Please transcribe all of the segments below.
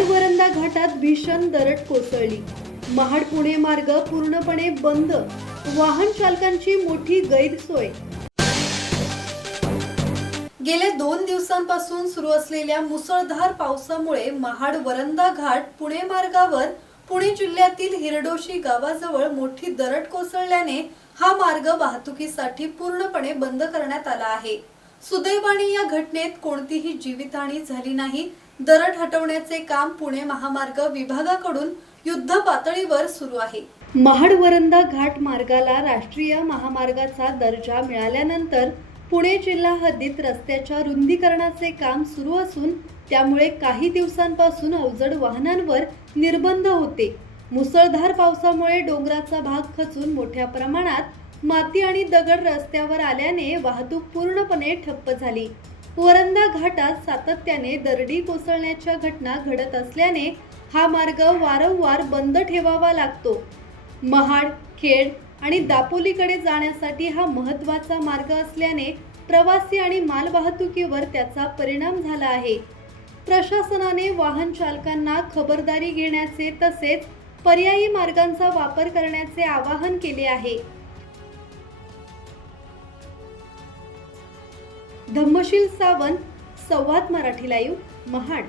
महाड-वरंधा घाटात भीषण दरड कोसळली। महाड पुणे मार्ग पूर्णपणे बंद, वाहन चालकांची मोठी गैरसोय। गेल्या 2 दिवसांपासून सुरू असलेल्या मुसळधार पावसामुळे महाड-वरंधा घाट पुणे मार्गावर पुणे जिल्ह्यातील हिरडोशी गावाजवळ मोठी दरड कोसळल्याने हा मार्ग वाहतुकीसाठी पूर्णपणे बंद करण्यात आला आहे। सुदैवाने या घटनेत कोणतीही जीवितहानी झाली नाही। दरड हटवण्याचे काम पुणे महामार्ग विभागाकडून युद्ध पातळीवर सुरू आहे। महाड-वरंधा घाट मार्गाला राष्ट्रीय महामार्गाचा दर्जा मिळाल्यानंतर पुणे जिल्हा हद्दीत रस्त्याच्या रुंदीकरणाचे काम सुरू असून त्यामुळे काही दिवसांपासून अवजड वाहनांवर निर्बंध होते। मुसळधार पावसामुळे डोंगराचा भाग खचून मोठ्या प्रमाणात माती आणि दगड रस्त्यावर आल्याने वाहतूक पूर्णपणे ठप्प झाली। वरंधा घाटात सातत्याने दरडी कोसळण्याच्या घटना घडत असल्याने हा मार्ग वारंवार बंद ठेवावा लागतो। महाड, खेड आणि दापोलीकडे जाण्यासाठी हा महत्त्वाचा मार्ग असल्याने प्रवासी आणि मालवाहतुकीवर त्याचा परिणाम झाला आहे। प्रशासनाने वाहन चालकांना खबरदारी घेण्याचे तसेच पर्यायी मार्गांचा वापर करण्याचे आवाहन केले आहे। धम्मशील सावंत, संवाद मराठी लाईव्ह, महाड।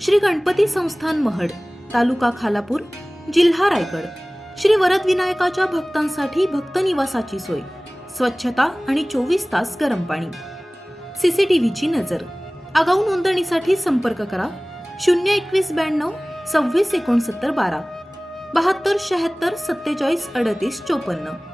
श्री गणपती संस्थान महड, तालुका खालापूर, जिल्हा रायगड। श्री वरद विनायकाच्या भक्तांसाठी भक्त निवासाची सोय, स्वच्छता आणि 24 तास गरम पाणी, सीसीटीव्हीची नजर। आगाऊ नोंदणीसाठी संपर्क करा 02192 26 69 12 72 76 47 38 54।